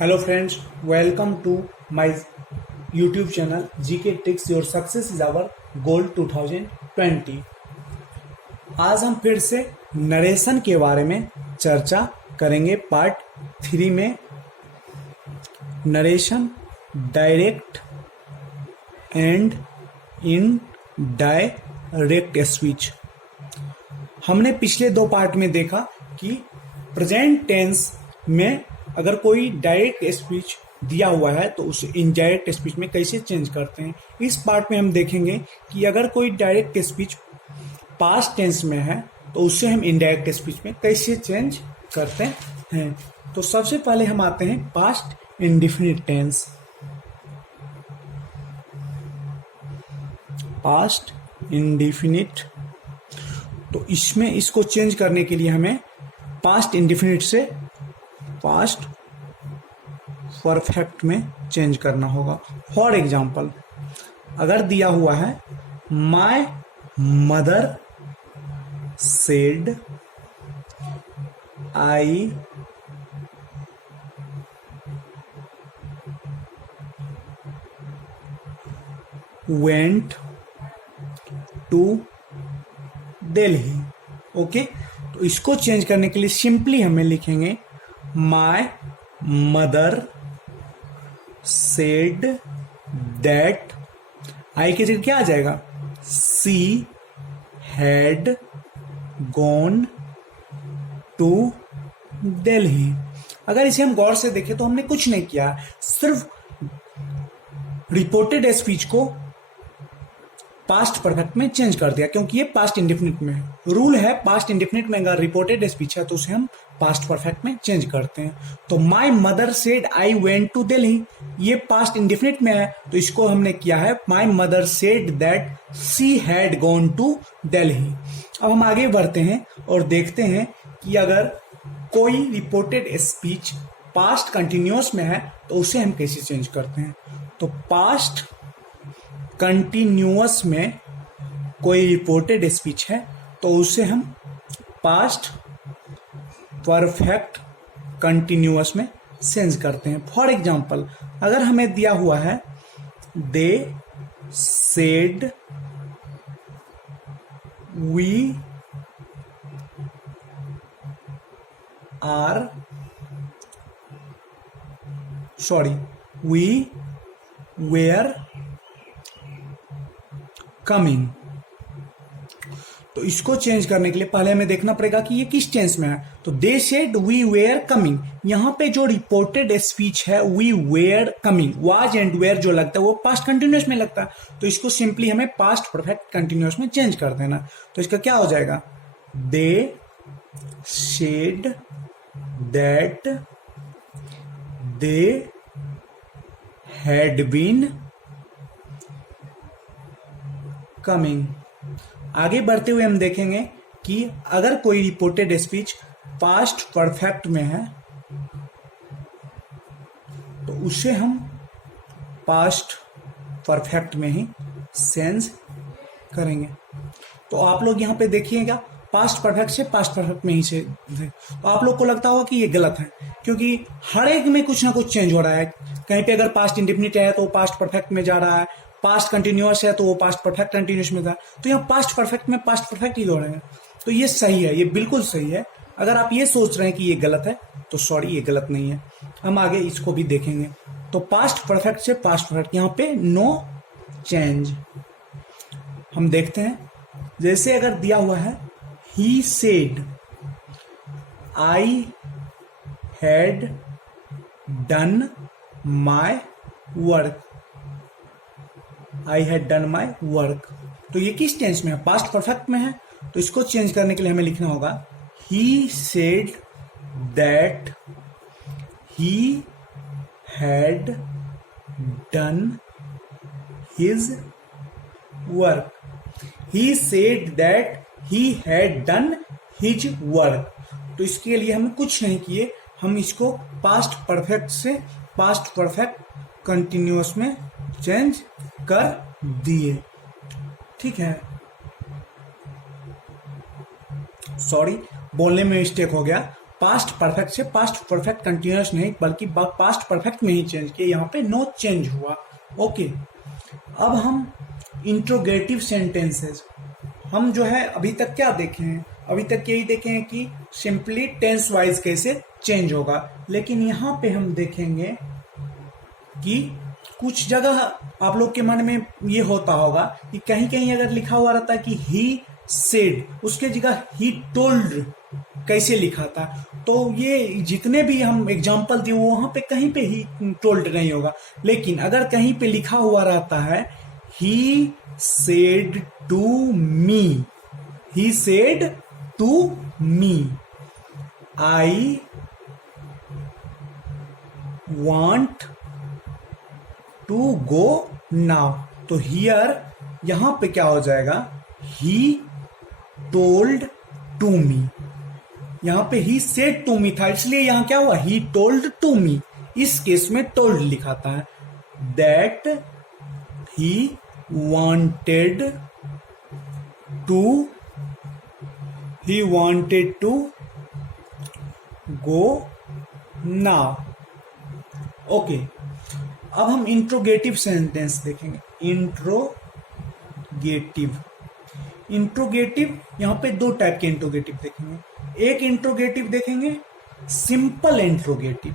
Hello friends, welcome to my YouTube channel GK Tricks Your Success is Our Goal 2020। आज हम फिर से narration के बारे में चर्चा करेंगे। पार्ट 3 में narration, direct and indirect speech. हमने पिछले दो पार्ट में देखा कि प्रेजेंट टेंस में अगर कोई डायरेक्ट स्पीच दिया हुआ है तो उसे इनडायरेक्ट स्पीच में कैसे चेंज करते हैं। इस पार्ट में हम देखेंगे कि अगर कोई डायरेक्ट स्पीच पास्ट टेंस में है तो उससे हम इनडायरेक्ट स्पीच में कैसे चेंज करते हैं। तो सबसे पहले हम आते हैं past indefinite tense. Past indefinite, तो इसमें इसको चेंज करने के लिए हमें पास्ट इंडेफिनिट से पास्ट परफेक्ट में चेंज करना होगा। फॉर एग्जाम्पल, अगर दिया हुआ है my mother said I went to Delhi. Okay, तो इसको चेंज करने के लिए सिंपली हमें लिखेंगे my mother said that, I के जगह क्या आ जाएगा, she had gone to Delhi. अगर इसे हम गौर से देखें तो हमने कुछ नहीं किया, सिर्फ रिपोर्टेड स्पीच को पास्ट परफेक्ट में चेंज कर दिया, क्योंकि ये पास्ट इंडेफिनिट में है। रूल है पास्ट इंडेफिनिट में अगर रिपोर्टेड स्पीच है तो उसे हम पास्ट परफेक्ट में चेंज करते हैं। तो my mother said I went to Delhi, ये पास्ट इंडेफिनिट में है तो इसको हमने किया है my mother said that she had gone to Delhi. अब हम आगे बढ़ते हैं और देखते हैं कि अगर कोई रिपोर्टेड स्पीच पास्ट कंटिन्यूअस में है तो उसे हम कैसे चेंज करते हैं। तो पास्ट कंटिन्यूअस में कोई रिपोर्टेड स्पीच है तो उसे हम पास्ट परफेक्ट कंटिन्यूअस में चेंज करते हैं। फॉर एग्जाम्पल, अगर हमें दिया हुआ है they said we are we were coming, तो इसको चेंज करने के लिए पहले हमें देखना पड़ेगा कि ये किस टेंस में है। तो they said we were coming, यहां पे जो रिपोर्टेड स्पीच है we were coming, was and were जो लगता है वो पास्ट कंटिन्यूअस में लगता है, तो इसको सिंपली हमें पास्ट परफेक्ट कंटिन्यूअस में चेंज कर देना। तो इसका क्या हो जाएगा, they said that they had been coming. आगे बढ़ते हुए हम देखेंगे कि अगर कोई रिपोर्टेड स्पीच पास्ट परफेक्ट में है तो उसे हम पास्ट परफेक्ट में ही चेंज करेंगे। तो आप लोग यहां पे देखिएगा पास्ट परफेक्ट से पास्ट परफेक्ट में ही से, तो आप लोग को लगता होगा कि ये गलत है, क्योंकि हर एक में कुछ ना कुछ चेंज हो रहा है। कहीं पे अगर पास्ट इंडेफिनिट है तो पास्ट परफेक्ट में जा रहा है, पास्ट कंटिन्यूअस है तो वो पास्ट परफेक्ट कंटिन्यूअस में था, तो यहाँ पास्ट परफेक्ट में पास्ट परफेक्ट ही हो रहे हैं। तो ये सही है, ये बिल्कुल सही है। अगर आप ये सोच रहे हैं कि ये गलत है तो सॉरी, ये गलत नहीं है। हम आगे इसको भी देखेंगे। तो पास्ट परफेक्ट से पास्ट परफेक्ट, यहाँ पे नो चेंज। हम देखते हैं, जैसे अगर दिया हुआ है he said I had done my work, I had done my work, तो ये किस टेंस में है, पास्ट परफेक्ट में है। तो इसको चेंज करने के लिए हमें लिखना होगा he said that he had done his work, he said that he had done his work. तो इसके लिए हम कुछ नहीं किए, हम इसको पास्ट परफेक्ट से पास्ट परफेक्ट कंटिन्यूअस में चेंज कर दिए। ठीक है, सॉरी बोलने में मिस्टेक हो गया, पास्ट परफेक्ट से पास्ट परफेक्ट कंटिन्यूअस नहीं बल्कि पास्ट परफेक्ट में ही चेंज किया, यहाँ पे नो चेंज हुआ। ओके, अब हम इंट्रोगेटिव सेंटेंसेस, हम जो है अभी तक क्या देखे हैं, अभी तक यही देखे हैं कि सिंपली टेंस वाइज कैसे चेंज होगा, लेकिन यहाँ पे हम देखेंगे कि कुछ जगह आप लोग के मन में ये होता होगा कि कहीं कहीं अगर लिखा हुआ रहता है कि ही सेड, उसके जगह ही टोल्ड कैसे लिखा था, तो ये जितने भी हम एग्जाम्पल दिए वहां पे कहीं पे ही टोल्ड नहीं होगा। लेकिन अगर कहीं पे लिखा हुआ रहता है he said to me, he said to me I want to go now, तो हियर यहां पे क्या हो जाएगा, ही टोल्ड टू मी, यहां पे ही सेड टू मी था इसलिए यहां क्या हुआ, ही टोल्ड टू मी, इस केस में टोल्ड लिखाता है। That he wanted to go now. Okay, अब हम इंट्रोगेटिव सेंटेंस देखेंगे। इंट्रोगेटिव यहां पे दो टाइप के इंट्रोगेटिव देखेंगे। एक इंट्रोगेटिव देखेंगे सिंपल इंट्रोगेटिव।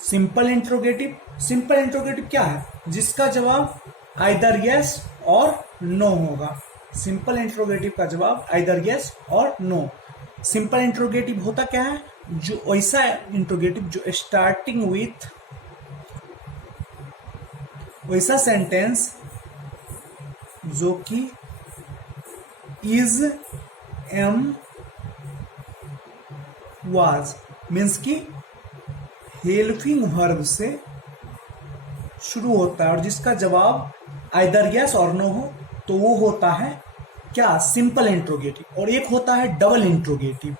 सिंपल इंट्रोगेटिव क्या है, जिसका जवाब आइदर यस और नो होगा। सिंपल इंट्रोगेटिव का जवाब आइदर यस और नो। सिंपल इंट्रोगेटिव होता क्या है, जो ऐसा इंट्रोगेटिव जो स्टार्टिंग विथ वैसा सेंटेंस जो कि इज एम वाज मीन्स की हेल्पिंग वर्ब से शुरू होता है और जिसका जवाब आइदर यस और नो हो, तो वो होता है क्या, सिंपल इंट्रोगेटिव। और एक होता है डबल इंट्रोगेटिव।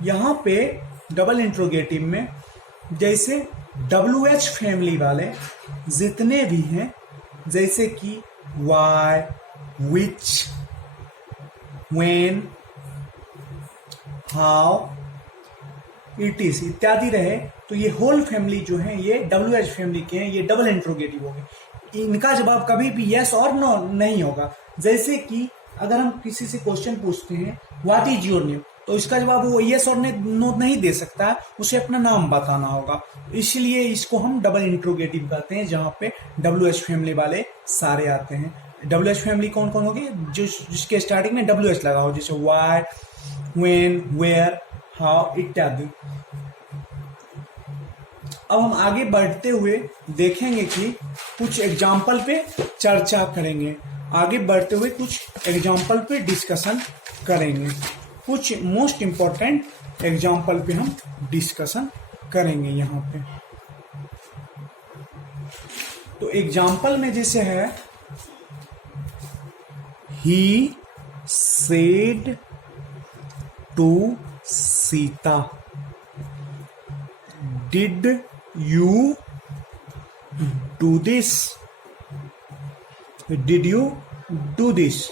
यहां पे डबल इंट्रोगेटिव में जैसे WH फैमिली वाले जितने भी हैं, जैसे कि why, which, when, how, it is इत्यादि रहे, तो ये होल फैमिली जो है ये WH फैमिली के हैं, ये डबल इंट्रोगेटिव हो गए। इनका जवाब कभी भी यस और नो नहीं होगा। जैसे कि अगर हम किसी से क्वेश्चन पूछते हैं व्हाट इज योर नेम, तो इसका जवाब वो यस और नो नहीं दे सकता है, उसे अपना नाम बताना होगा। इसलिए इसको हम डबल इंट्रोगेटिव कहते हैं, जहां पे WH फैमिली वाले सारे आते हैं। WH फैमिली कौन कौन होगी, जिसके स्टार्टिंग में WH लगा हो, जैसे वाई, व्हेन, वेयर, हाउ इत्यादि। अब हम आगे बढ़ते हुए देखेंगे कि कुछ एग्जाम्पल पे चर्चा करेंगे, आगे बढ़ते हुए कुछ एग्जाम्पल पे डिस्कशन करेंगे, कुछ मोस्ट इंपॉर्टेंट एग्जाम्पल पे हम डिस्कशन करेंगे यहाँ पे। तो एग्जाम्पल में जैसे है he said to Sita, did you do this, did you do this.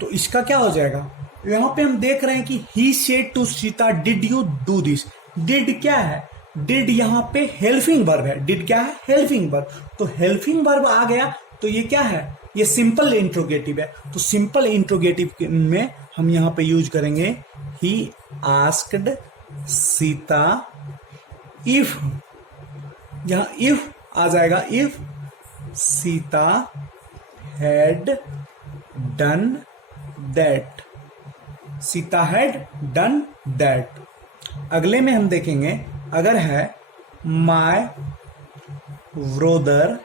तो इसका क्या हो जाएगा, यहां पे हम देख रहे हैं कि he said to Sita did you do this. Did क्या है, डिड यहां पे हेल्पिंग वर्ब है। डिड क्या है, हेल्पिंग वर्ब। तो हेल्पिंग वर्ब आ गया तो ये क्या है, ये सिंपल इंट्रोगेटिव है। तो सिंपल इंट्रोगेटिव में हम यहां पे यूज करेंगे ही आस्क्ड सीता इफ, यहां इफ आ जाएगा, if Sita had done that, Sita had done that. अगले में हम देखेंगे अगर है my brother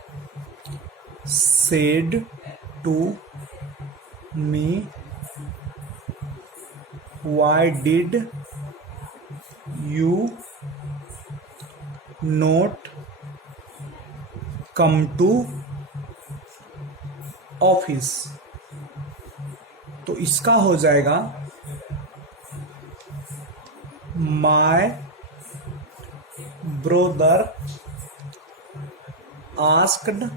said to me why did you not come to office. तो इसका हो जाएगा my brother asked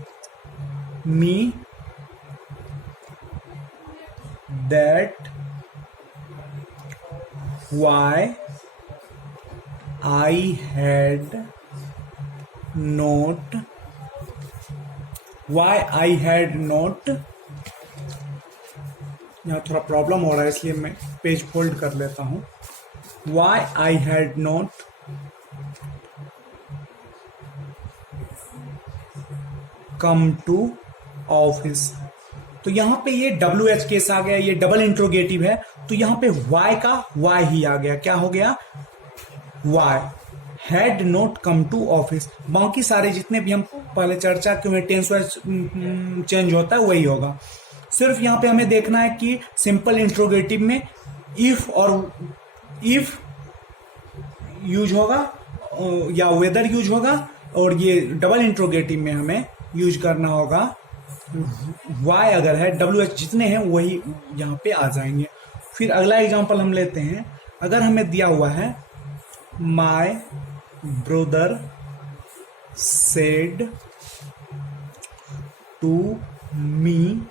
me that why I had not यहाँ थोड़ा प्रॉब्लम हो रहा है इसलिए मैं पेज फोल्ड कर लेता हूँ। why I had not come to office। तो यहाँ पे ये WH केस आ गया, ये डबल इंट्रोगेटिव है, तो यहाँ पे Y का Y ही आ गया। क्या हो गया? Y had not come to office. बाकी सारे जितने भी हम पहले चर्चा के टेंस वाइज चेंज होता है वही होगा। सिर्फ यहाँ पे हमें देखना है कि सिंपल इंट्रोगेटिव में इफ यूज होगा या वेदर यूज होगा, और ये डबल इंट्रोगेटिव में हमें यूज करना होगा वाई अगर है, WH जितने हैं वही यहाँ पे आ जाएंगे। फिर अगला एग्जांपल हम लेते हैं। अगर हमें दिया हुआ है my brother said to me,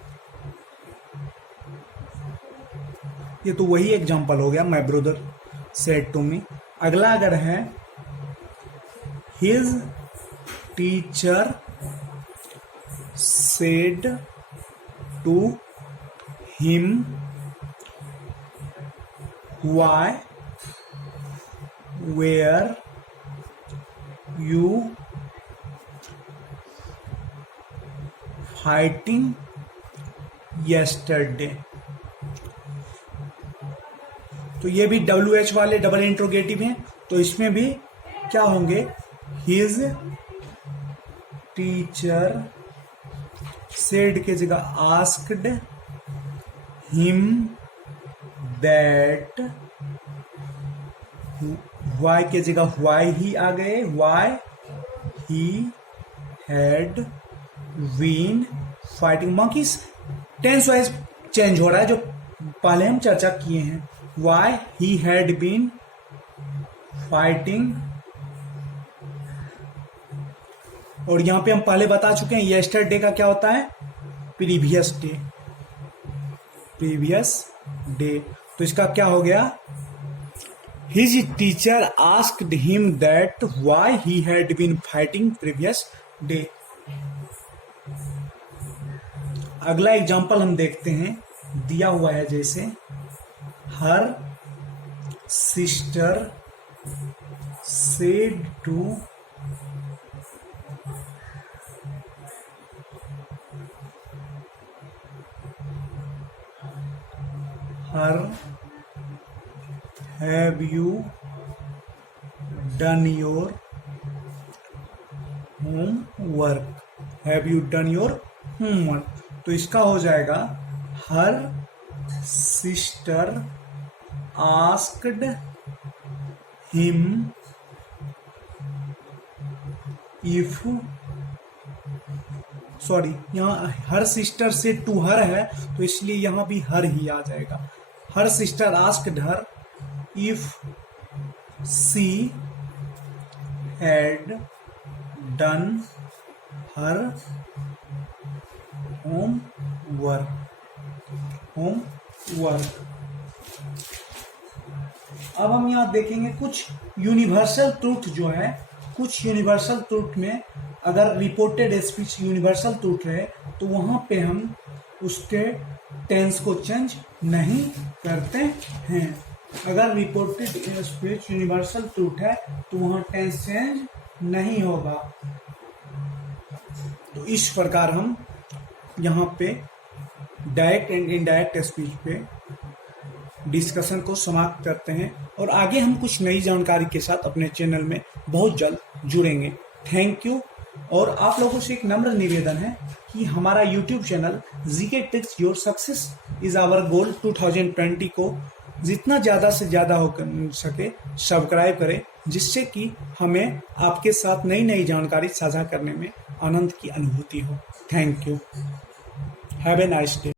ये तो वही एग्जांपल हो गया, my brother said to me. अगला अगर है his teacher said to him why were you fighting yesterday। तो ये भी WH वाले डबल इंट्रोगेटिव हैं, तो इसमें भी क्या होंगे? his टीचर सेड के जगह आस्क्ड हिम दैट, वाई के जगह वाई ही आ गए, why he had been fighting. बाकी टेंस वाइज चेंज हो रहा है जो पहले हम चर्चा किए हैं। Why he had been fighting, और यहां पे हम पहले बता चुके हैं यस्टरडे का क्या होता है? Previous day. तो इसका क्या हो गया? His teacher asked him that why he had been fighting previous day. अगला एग्जांपल हम देखते हैं, दिया हुआ है जैसे हर sister said to her have you done your homework, have you done your homework। तो इसका हो जाएगा her sister asked him if, sorry यहाँ हर सिस्टर से टू हर है तो इसलिए यहाँ भी हर ही आ जाएगा। Her sister asked her if she had done her homework. अब हम यहाँ देखेंगे कुछ यूनिवर्सल ट्रूथ जो है, कुछ यूनिवर्सल ट्रूथ में अगर रिपोर्टेड स्पीच यूनिवर्सल ट्रूथ रहे तो वहां पे हम उसके टेंस को चेंज नहीं करते हैं। अगर रिपोर्टेड स्पीच यूनिवर्सल ट्रूथ है तो वहां टेंस चेंज नहीं होगा। तो इस प्रकार हम यहाँ पे डायरेक्ट एंड इनडायरेक्ट स्पीच पे डिस्कशन को समाप्त करते हैं, और आगे हम कुछ नई जानकारी के साथ अपने चैनल में बहुत जल्द जुड़ेंगे। Thank you. और आप लोगों से एक नम्र निवेदन है कि हमारा YouTube channel GK tricks your success is our goal 2020 को जितना ज़्यादा से ज़्यादा हो सके सब्सक्राइब करें, जिससे कि हमें आपके साथ नई नई जानकारी साझा करने में आनंद की अनुभूति हो। Thank you. Have a nice day.